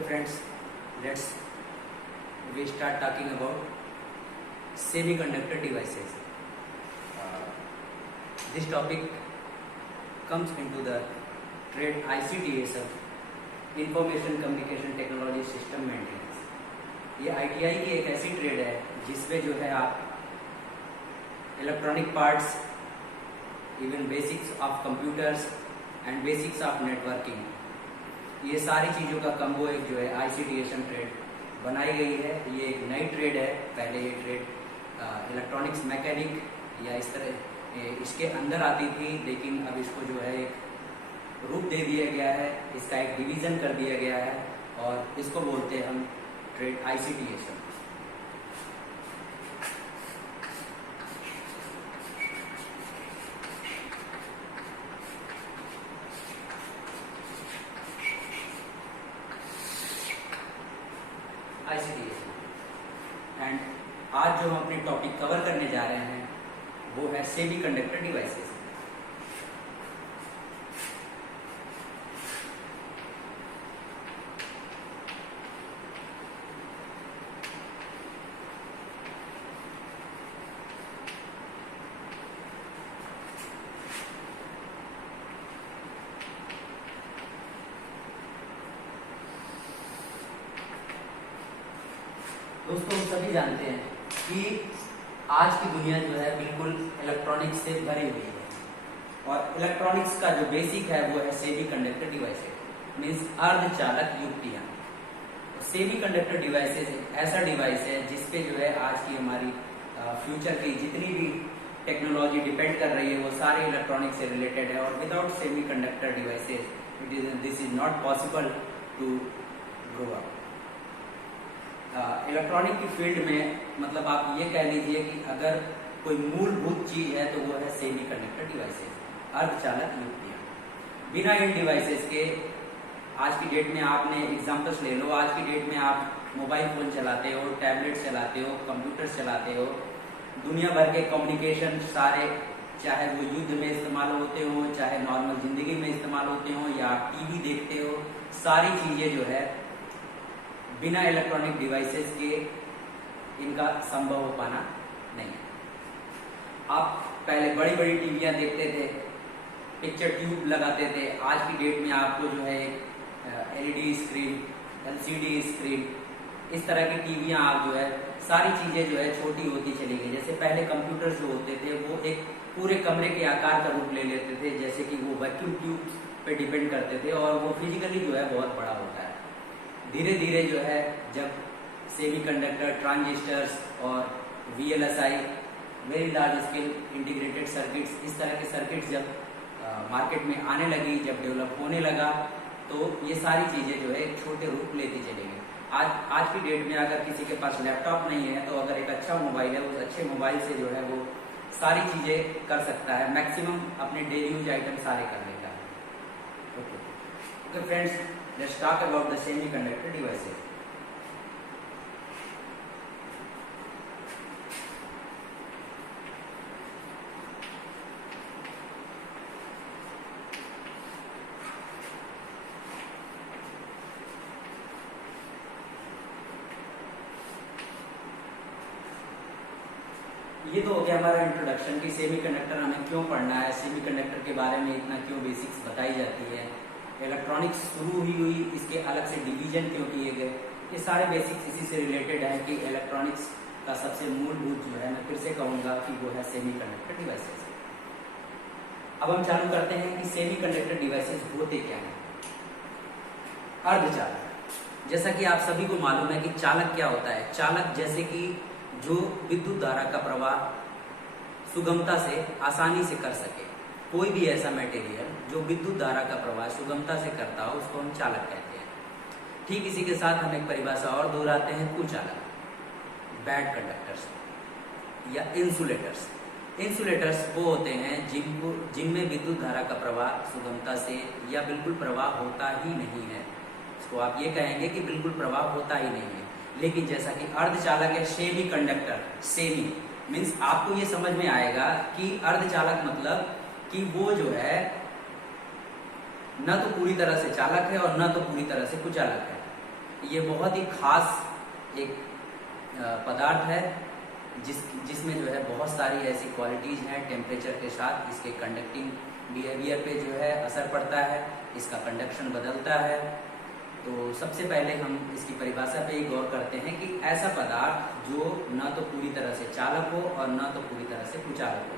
Okay friends, let's we start talking about semiconductor devices. This topic comes into the trade ICTSF, Information Communication Technology System Maintenance. ये ITI की एक ऐसी trade है जिसमें जो है आप electronic parts, even basics of computers and basics of networking, ये सारी चीज़ों का कम्बो एक जो है ICTSM ट्रेड बनाई गई है। ये एक नई ट्रेड है। पहले ये ट्रेड इलेक्ट्रॉनिक्स मैकेनिक या इस तरह इसके अंदर आती थी, लेकिन अब इसको जो है एक रूप दे दिया गया है, इसका एक डिवीज़न कर दिया गया है और इसको बोलते हैं हम ट्रेड ICTSM। एंड आज जो हम अपनी टॉपिक कवर करने जा रहे हैं वो है सेमीकंडक्टर डिवाइसेस। दोस्तों, हम सभी जानते हैं कि आज की दुनिया जो है बिल्कुल इलेक्ट्रॉनिक्स से भरी हुई है और इलेक्ट्रॉनिक्स का जो बेसिक है वो है सेमीकंडक्टर डिवाइसेस, मींस अर्धचालक युक्तियां। सेमीकंडक्टर डिवाइसेस एक ऐसा डिवाइस है जिसपे जो है आज की हमारी फ्यूचर की जितनी भी टेक्नोलॉजी डिपेंड कर रही है वो सारे इलेक्ट्रॉनिक्स से रिलेटेड है और without semiconductor devices this is not possible to grow up. Electronic की फील्ड में मतलब आप ये कह लीजिए कि अगर कोई मूलभूत चीज है तो वो है सेमीकंडक्टर डिवाइसेस, अर्धचालक युक्तियां। बिना इन डिवाइसेस के आज की डेट में आपने एग्जांपल्स ले लो, आज की डेट में आप मोबाइल फोन चलाते हो, टैबलेट चलाते हो, कंप्यूटर चलाते हो, दुनिया भर के कम्युनिकेशन सारे, चाहे वो युद्ध में इस्तेमाल होते हो, चाहे नॉर्मल जिंदगी में इस्तेमाल होते हो या टीवी देखते हो, सारी चीजें जो है बिना इलेक्ट्रॉनिक डिवाइसेस के इनका संभव हो पाना नहीं है। आप पहले बड़ी बड़ी टीवियां देखते थे, पिक्चर ट्यूब लगाते थे, आज की डेट में आपको जो है एलईडी स्क्रीन, एलसीडी स्क्रीन, इस तरह की टीवियां आप जो है सारी चीजें जो है छोटी होती चली गई। जैसे पहले कंप्यूटर जो होते थे वो एक पूरे कमरे के आकार का रूप ले लेते थे, जैसे कि वो वैक्यूम ट्यूब पे डिपेंड करते थे और वो फिजिकली जो है बहुत बड़ा होता है। धीरे धीरे जो है जब सेमीकंडक्टर, ट्रांजिस्टर्स और VLSI, very large scale integrated circuits, इस तरह के सर्किट्स जब मार्केट में आने लगी, जब डेवलप होने लगा, तो ये सारी चीजें जो है छोटे रूप लेती चली गई। आज की डेट में अगर किसी के पास लैपटॉप नहीं है तो अगर एक अच्छा मोबाइल है, उस अच्छे मोबाइल से जो है वो सारी चीजें कर सकता है, मैक्सिमम अपने डेली यूज आइटम सारे कर लेता है। Okay friends, let's talk about the semiconductor devices. ये तो हो गया हमारा इंट्रोडक्शन कि सेमीकंडक्टर हमें क्यों पढ़ना है, सेमीकंडक्टर के बारे में इतना क्यों बेसिक्स बताई जाती है, इलेक्ट्रॉनिक्स शुरू हुई, इसके अलग से डिवीजन क्यों किए गए, ये सारे बेसिक्स इसी से रिलेटेड है कि इलेक्ट्रॉनिक्स का सबसे मूलभूत जो है, मैं फिर से कहूँगा कि वो है सेमीकंडक्टर डिवाइसेस। अब हम चालू करते हैं कि सेमीकंडक्टर डिवाइसेस होते क्या हैं। अर्धचालक, जैसा कि आप सभी को मालूम है कि चालक क्या होता है। चालक जैसे कि जो विद्युत धारा का प्रवाह सुगमता से, आसानी से कर सके, कोई भी ऐसा मटेरियल जो विद्युत धारा का प्रवाह सुगमता से करता हो उसको हम चालक कहते हैं। ठीक इसी के साथ हम एक परिभाषा और दोहराते हैं, कुचालक, बैड कंडक्टर्स या इंसुलेटर्स। इंसुलेटर्स वो होते हैं जिनमें विद्युत धारा का प्रवाह सुगमता से या बिल्कुल प्रवाह होता ही नहीं है। इसको आप ये कहेंगे कि बिल्कुल प्रवाह होता ही नहीं है। लेकिन जैसा कि अर्धचालक है सेमी कंडक्टर, सेमी मीन्स आपको ये समझ में आएगा कि अर्धचालक मतलब कि वो जो है न तो पूरी तरह से चालक है और न तो पूरी तरह से कुचालक है। ये बहुत ही खास एक पदार्थ है जिसमें जो है बहुत सारी ऐसी क्वालिटीज़ हैं। टेम्परेचर के साथ इसके कंडक्टिंग बिहेवियर पे जो है असर पड़ता है, इसका कंडक्शन बदलता है। तो सबसे पहले हम इसकी परिभाषा पे ही गौर करते हैं कि ऐसा पदार्थ जो न तो पूरी तरह से चालक हो और न तो पूरी तरह से कुचालक हो,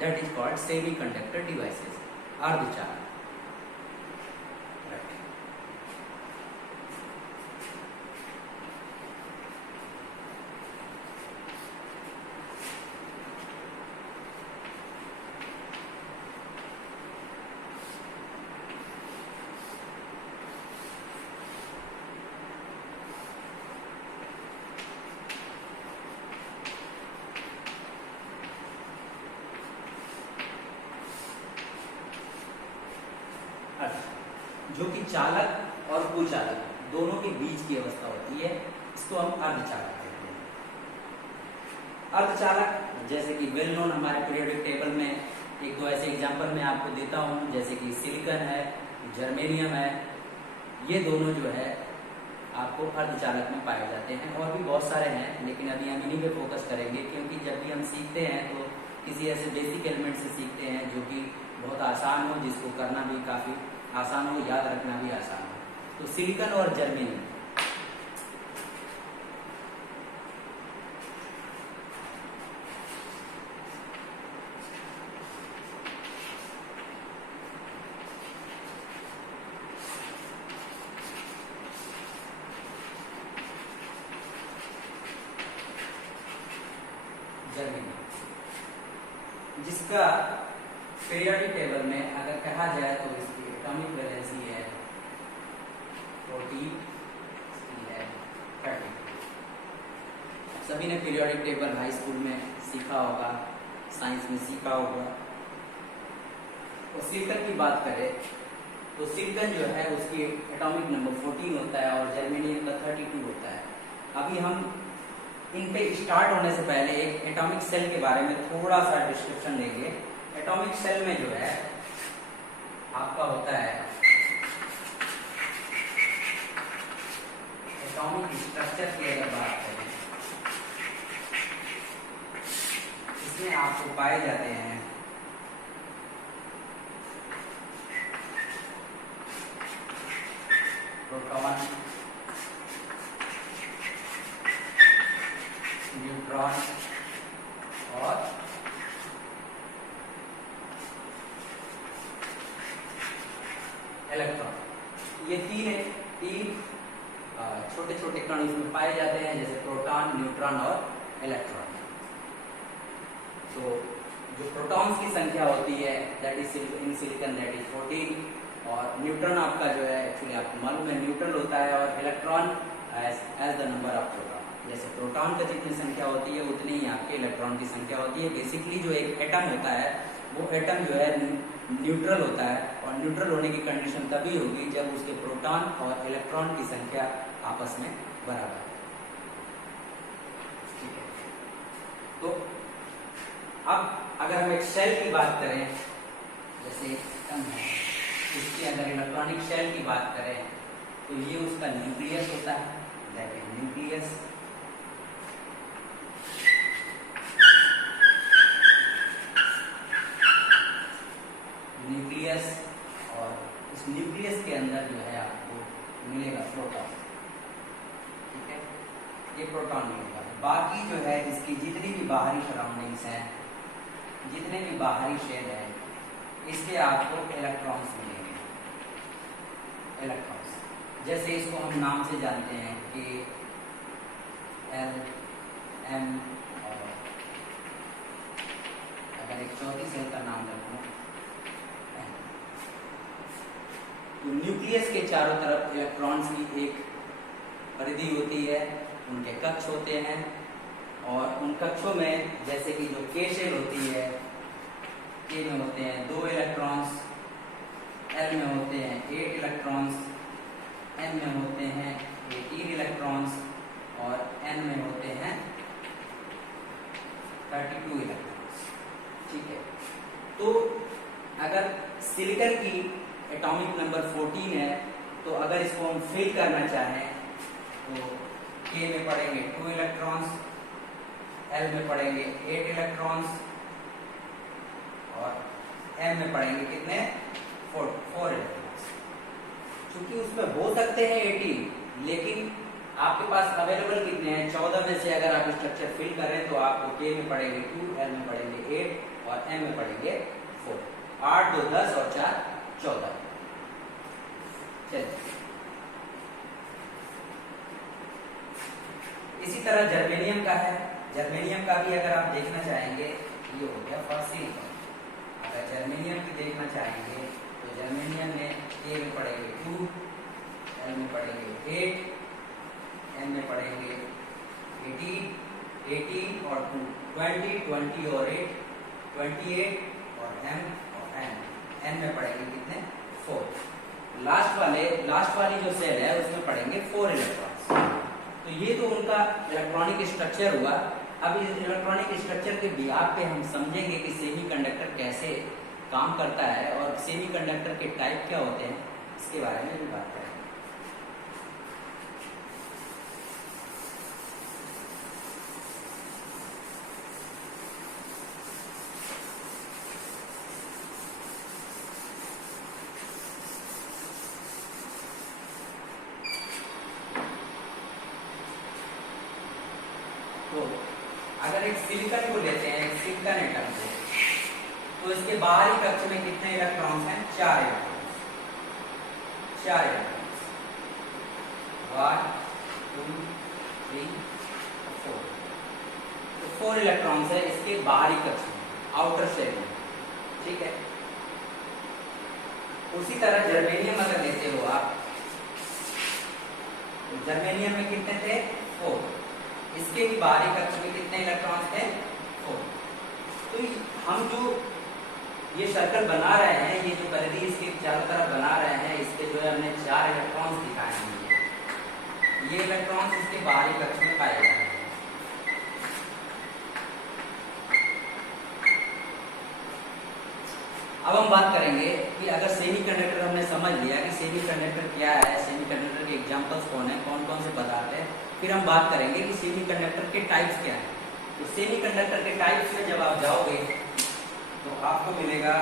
that is called semi conductor devices, अर्धचालक। जो कि चालक और कुचालक दोनों के बीच की अवस्था होती है, इसको हम अर्धचालक कहते हैं। अर्धचालक जैसे कि वेल नोन हमारे पीरियोडिक टेबल में एक दो ऐसे एग्जांपल मैं आपको देता हूं, जैसे कि सिलिकॉन है, जर्मेनियम है, ये दोनों जो है आपको अर्धचालक में पाए जाते हैं। और भी बहुत सारे हैं, लेकिन अभी हम इन्हीं पे फोकस करेंगे, क्योंकि जब भी हम सीखते हैं तो किसी ऐसे बेसिक एलिमेंट से सीखते हैं जो कि बहुत आसान हो, जिसको करना भी काफी आसान हो, याद रखना भी आसान हो। तो सिलिकॉन और जर्मेनियम, जिसका पीरियोडिक टेबल में अगर कहा जाए तो इसकी एटॉमिक वैलेंसी है 40, है 30। सभी ने पीरियोडिक टेबल हाई स्कूल में सीखा होगा, साइंस में सीखा होगा। और सिलिकॉन की बात करें तो सिलिकॉन जो है उसकी एटॉमिक नंबर 14 होता है और जर्मेनियम का 32 होता है। अभी हम इन पे स्टार्ट होने से पहले एक एटॉमिक सेल के बारे में थोड़ा सा डिस्क्रिप्शन लेंगे। एटॉमिक सेल में जो है आपका होता है एटॉमिक स्ट्रक्चर की अगर बात करें, इसमें आपको पाए जाते हैं प्रोटॉन, न्यूट्रॉन और इलेक्ट्रॉन। ये तीन छोटे छोटे कण इसमें पाए जाते हैं, जैसे प्रोटॉन, न्यूट्रॉन और इलेक्ट्रॉन। तो जो प्रोटॉन्स की संख्या होती है that is in silicon that is 14, और न्यूट्रॉन आपका जो है एक्चुअली आपको मालूम है न्यूट्रल होता है, और electron as the number of proton. जैसे प्रोटॉन का जितनी संख्या होती है उतनी ही आपके इलेक्ट्रॉन की संख्या होती है। बेसिकली जो एक एटम होता है वो एटम जो है न्यूट्रल होता है, और न्यूट्रल होने की कंडीशन तभी होगी जब उसके प्रोटॉन और इलेक्ट्रॉन की संख्या आपस में बराबर है। ठीक है, तो अब अगर हम एक सेल की बात करें, जैसे एटम है, इसकी अगर इलेक्ट्रॉनिक सेल की बात करें तो ये उसका न्यूक्लियस होता है, दैट इज न्यूक्लियस। न्यूक्लियस, और इस न्यूक्लियस के अंदर जो है आपको मिलेगा प्रोटॉन। ठीक है, ये प्रोटॉन मिलेगा। बाकी जो है इसकी जितनी भी बाहरी सराउंडिंग्स हैं, जितने भी बाहरी शेल है, इसके आपको इलेक्ट्रॉन्स मिलेंगे। इलेक्ट्रॉन्स जैसे इसको हम नाम से जानते हैं कि एल एम, और अगर एक चौथी सेल का नाम रखूं तो न्यूक्लियस के चारों तरफ इलेक्ट्रॉन्स की एक परिधि होती है, उनके कक्ष होते हैं, और उन कक्षों में जैसे कि जो के शेल होती है, के में होते हैं 2 इलेक्ट्रॉन्स, एल में होते हैं 8 इलेक्ट्रॉन्स, एन में होते हैं 18 इलेक्ट्रॉन्स, और एन में होते हैं 32 इलेक्ट्रॉन्स। ठीक है, तो अगर सिलिकॉन की एटॉमिक नंबर 14 है, तो अगर इसको हम फिल करना चाहें तो K में पढ़ेंगे 2 इलेक्ट्रॉन्स, L में पढ़ेंगे 8 इलेक्ट्रॉन्स और M में पढ़ेंगे कितने 4 इलेक्ट्रॉन्स। क्योंकि उसमें हो सकते हैं 18, लेकिन आपके पास अवेलेबल कितने हैं 14 में से अगर आप स्ट्रक्चर फिल करें तो आपको K में पढ़ेंगे 2, L में पढ़ेंगे 8 और M में पढ़ेंगे 4। 8 2 10 और 4 14। चलिए, इसी तरह जर्मेनियम का है। जर्मेनियम का भी अगर आप देखना चाहेंगे, ये हो गया फर्स्ट सिलिकॉन। अगर जर्मेनियम की देखना चाहेंगे तो जर्मेनियम में A में पढ़ेंगे 2, L में पढ़ेंगे 8, M में पढ़ेंगे 18 और 2 20, 20 और 8 28 और N में पढ़ेंगे कितने 4। लास्ट वाली जो सेल है उसमें पढ़ेंगे 4 इलेक्ट्रॉन्स। तो ये तो उनका इलेक्ट्रॉनिक स्ट्रक्चर हुआ। अब इस इलेक्ट्रॉनिक स्ट्रक्चर के बिहाफ पे हम समझेंगे कि सेमीकंडक्टर कैसे काम करता है और सेमीकंडक्टर के टाइप क्या होते हैं, इसके बारे में भी बात करेंगे। तो अगर एक सिलिकॉन को लेते हैं, एक सिलिकॉन एटम को, तो इसके बाहरी कक्ष में कितने इलेक्ट्रॉन्स हैं 4 इलेक्ट्रॉन्स। 4 इलेक्ट्रॉन्स 1 2 3 4। तो 4 इलेक्ट्रॉन्स है इसके बाहरी कक्ष में, आउटर शेल में, ठीक है। उसी तरह जर्मेनियम अगर लेते हो आप, तो जर्मेनियम में कितने थे 4, इसके भी बाहरी कक्ष में कितने इलेक्ट्रॉन्स थे 4। तो हम जो ये सर्कल बना रहे हैं, ये जो परिधि इसके चारों तरफ बना रहे हैं, इसके जो है हमने 4 इलेक्ट्रॉन्स दिखाए हैं। ये इलेक्ट्रॉन्स इसके बाहरी कक्ष में पाए जाते हैं। अब हम बात करेंगे कि अगर सेमीकंडक्टर हमने समझ लिया कि सेमीकंडक्टर क्या है, सेमीकंडक्टर के एग्जांपल्स कौन है, कौन कौन से पदार्थ है, फिर हम बात करेंगे कि सेमीकंडक्टर के टाइप्स क्या है। तो सेमीकंडक्टर के टाइप्स में जब आप जाओगे तो आपको मिलेगा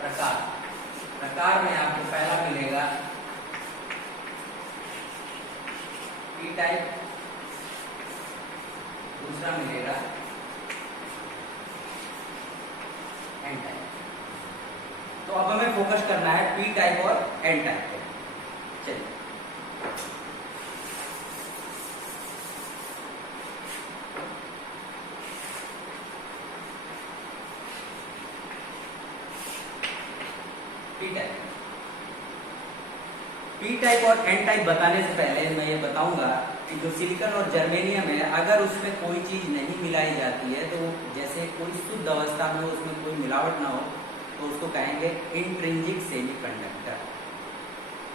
प्रकार। प्रकार में आपको पहला मिलेगा पी टाइप, दूसरा मिलेगा एन टाइप। तो अब हमें फोकस करना है पी टाइप और एन टाइप पे। चलिए, पी टाइप और एन टाइप बताने से पहले मैं ये बताऊंगा कि जो सिलिकॉन और जर्मेनियम है, अगर उसमें कोई चीज नहीं मिलाई जाती है, तो जैसे कोई शुद्ध अवस्था में उसमें कोई मिलावट ना हो, तो उसको कहेंगे इंट्रिंसिक सेमीकंडक्टर।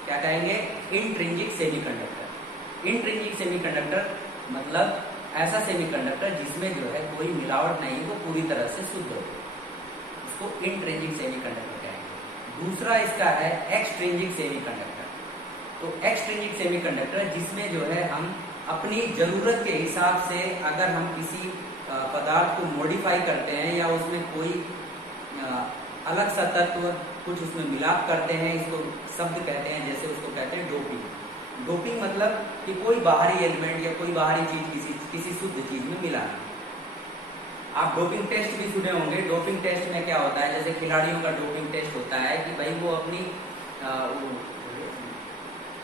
क्या कहेंगे? Intrinsic semiconductor. इंट्रिंसिक सेमीकंडक्टर मतलब ऐसा सेमीकंडक्टर जिसमें जो है कोई मिलावट नहीं, वो पूरी तरह से शुद्ध हो, उसको इंट्रिंसिक सेमीकंडक्टर कहेंगे। दूसरा इसका है एक्सट्रिंसिक सेमीकंडक्टर। तो एक्सट्रिंसिक सेमीकंडक्टर जिसमें जो है हम अपनी जरूरत के हिसाब से अगर हम किसी पदार्थ को मॉडिफाई करते हैं या उसमें कोई अलग सा तत्व कुछ उसमें मिलाप करते हैं, इसको शब्द कहते हैं, जैसे उसको कहते हैं डोपिंग। डोपिंग मतलब कि कोई बाहरी एलिमेंट या कोई बाहरी चीज किसी शुद्ध चीज में मिलाना। आप डोपिंग टेस्ट भी सुने होंगे। डोपिंग टेस्ट में क्या होता है, जैसे खिलाड़ियों का डोपिंग टेस्ट होता है कि भाई वो अपनी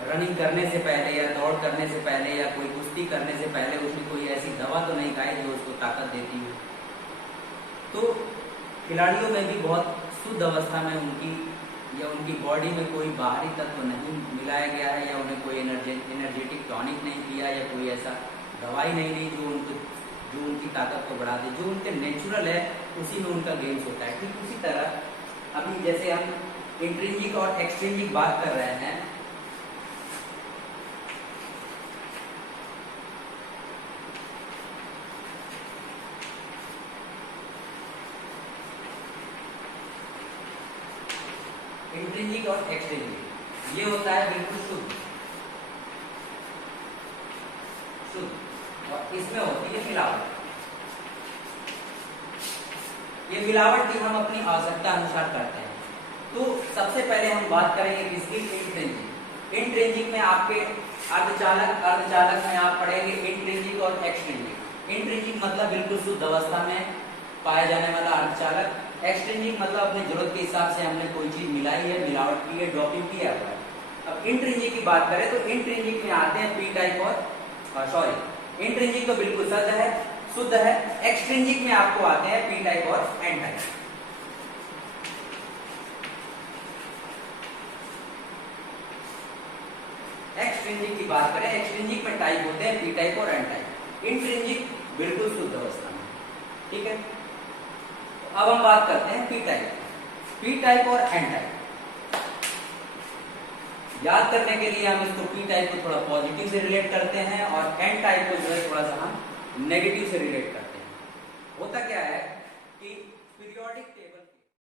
रनिंग करने से पहले या दौड़ करने से पहले या कोई कुश्ती करने से पहले उसने कोई ऐसी दवा तो नहीं खाई जो उसको ताकत देती हो। तो खिलाड़ियों में भी बहुत शुद्ध अवस्था में उनकी बॉडी में कोई बाहरी तत्व नहीं मिलाया गया है, या उन्हें कोई एनर्जेटिक टॉनिक नहीं दिया, या कोई ऐसा दवाई नहीं दी जो उनकी ताकत को बढ़ा दे। जो उनके नेचुरल है उसी में उनका गेम्स होता है। ठीक उसी तरह अभी जैसे हम इंट्रिंसिक और एक्सट्रिंसिक बात कर रहे हैं, इंट्रिंसिक और एक्सट्रिंसिक, ये होता है बिल्कुल शुद्ध, और इसमें होती है मिलावट। ये मिलावट भी हम अपनी आवश्यकता अनुसार करते हैं। तो सबसे पहले हम बात करेंगे किसकी, इंट्रिंसिक। इंट्रिंसिक में आपके अर्धचालक में आप पढ़ेंगे इंट्रिंसिक और एक्सट्रिंसिक। इंट्रिंसिक मतलब बिल्कुल शुद्ध अवस्था में पाया जाने वाला अर्धचालक। एक्सट्रिंसिक मतलब अपनी जरूरत के हिसाब से हमने कोई चीज मिलाई है, मिलावट की है, डोपिंग किया हुआ है। अब इंट्रिंसिक की बात करें तो इंट्रिंसिक में आते हैं पी टाइप और इंट्रिंसिक तो बिल्कुल शुद्ध है। एक्सट्रिंसिक में आपको आते हैं पी टाइप और एन टाइप। एक्सट्रिंसिक की बात करें, एक्सट्रिंसिक में टाइप होते हैं पी टाइप और एन टाइप। इंट्रिंसिक बिल्कुल शुद्ध अवस्था में, ठीक है। तो अब हम बात करते हैं पी टाइप और एन टाइप। याद करने के लिए हम इसको पी टाइप को थोड़ा पॉजिटिव से रिलेट करते हैं और एन टाइप को जो है थोड़ा सा हम नेगेटिव से रिलेट करते हैं। होता